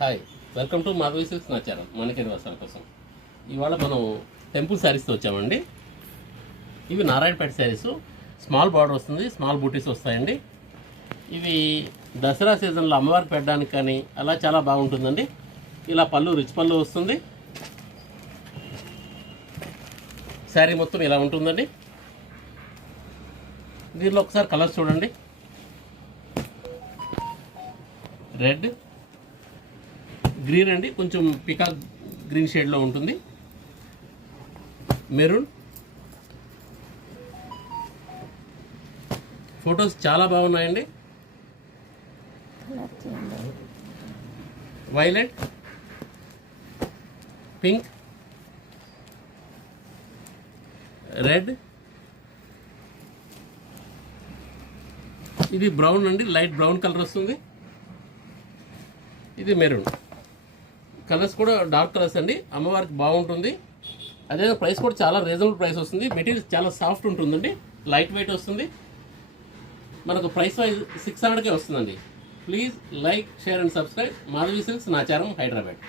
Hi, welcome to Madhavi silks నా channel మనకేరి వస్త్రాల కోసం. ఇవాళ మనం టెంపుల్ శారీస్తో వచ్చామండి. ఇవి నారాయణపేట శారీస్, స్మాల్ బార్డర్ వస్తుంది, స్మాల్ బూటీస్ వస్తాయండి. ఇవి దసరా సీజన్లో అమ్మవారికి పెట్టడానికి కానీ అలా చాలా బాగుంటుందండి. ఇలా పళ్ళు రిచ్ పళ్ళు వస్తుంది. శారీ మొత్తం ఇలా ఉంటుందండి. దీనిలో ఒకసారి కలర్స్ చూడండి. రెడ్, గ్రీన్ అండి, కొంచెం పికాక్ గ్రీన్ షేడ్లో ఉంటుంది. మెరూన్. ఫొటోస్ చాలా బాగున్నాయండి. వైలెట్, పింక్, రెడ్, ఇది బ్రౌన్ అండి, లైట్ బ్రౌన్ కలర్ వస్తుంది. ఇది మెరూన్. కలర్స్ కూడా డార్క్ కలర్స్ అండి. అమ్మవారికి బాగుంటుంది. అదే ప్రైస్ కూడా చాలా రీజనబుల్ ప్రైస్ వస్తుంది. మెటీరియల్ చాలా సాఫ్ట్ ఉంటుందండి, లైట్ వెయిట్ వస్తుంది. మనకు ప్రైస్ వైజ్ 600కే వస్తుందండి. Please like, share and subscribe. Madhavi silks, Nacharam, Hyderabad.